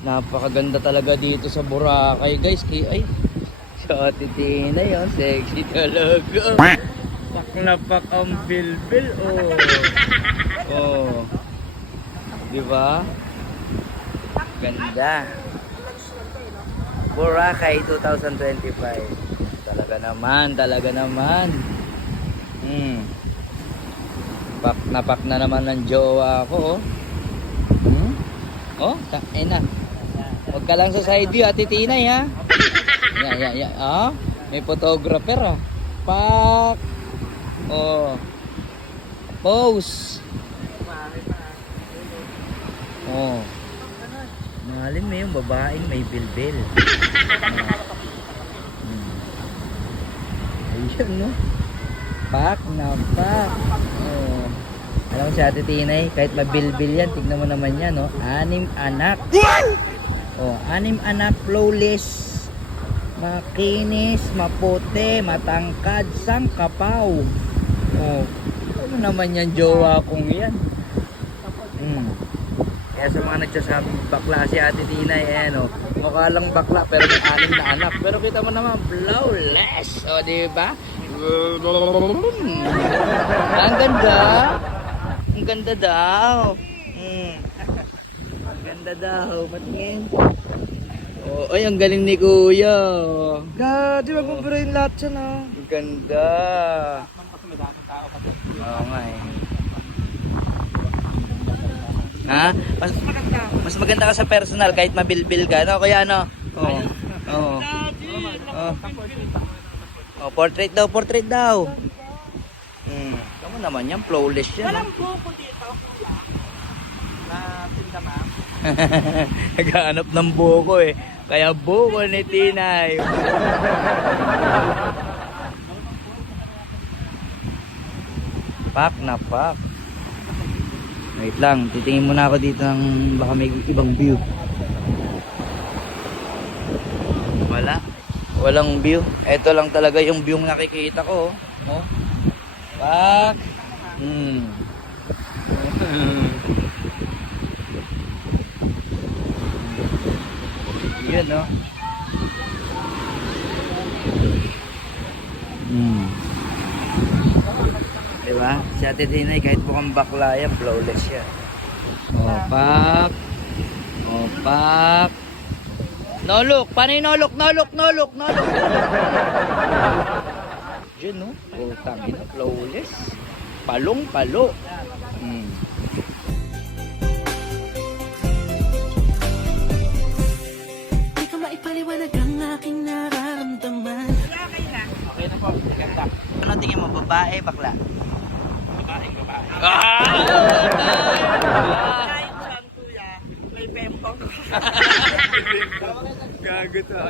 Napakaganda talaga dito sa Boracay guys. Ay, sa Ate Tina yun, sexy talaga. Pak na pak ang bilbil. Oh. Oh. Diba? Ganda. Boracay 2025. Talaga naman, talaga naman. Pak na naman ng jowa ko. Oh, na. Huwag ka lang sa side view, Ate Tinay ha. Yeah. Ah, may photographer ah. Pak. Oh. Pose. Oh. Mahalin mo yung babaeng may bilbil. Ayun no. Pak na pak. Oh. Alam mo si Ate Tinay, kahit mabilbil yan, tignan mo naman yan, no? 6 anak. Oh, 6 anak, flawless. Makinis, maputi, matangkad, sangkapaw. Oh, ano naman yan, jowa kong yan. Kaya sa mga nagsasabing bakla si Ate Tinay, no? Mukha lang bakla, pero may 6 na anak. Pero kita mo naman, flawless. O, diba? Ang ganda. Ang ganda daw. Ang ganda daw. Matingin. Oh, ay, ang galing ni Kuya. Di ba kumpira yung lahat siya na? Ang ganda. Oo nga eh. Ha? Mas maganda ka sa personal kahit mabilbil ka, no? Kaya ano? Oo. Oo. Oh, portrait daw. Kamu naman yan, flawless yan. Walang buko dito, kuya. Na tinda ma'am. Naghahanap ng buko eh. Kaya buko ni Tinay. Pak na pak. Wait lang, titingin muna ako dito ng baka may ibang view. Walang view. Ito lang talaga yung view nakikita ko. Oh. Pak. Yun, no? Diba? Si Ate Tinay kahit mukhang bakla yan, flawless yan. Oh, pak. Oh, pak. No look. Paano yung no look? Diyan, no? Oh, tangin na, flawless. Palong-palo. Di ko maipaliwanag ang aking nararamdaman. Okay na po, ganda. Ano tingin mo? Babae, bakla? Babaeng babae. Kahit saan, kuya, may pempong. Gago to.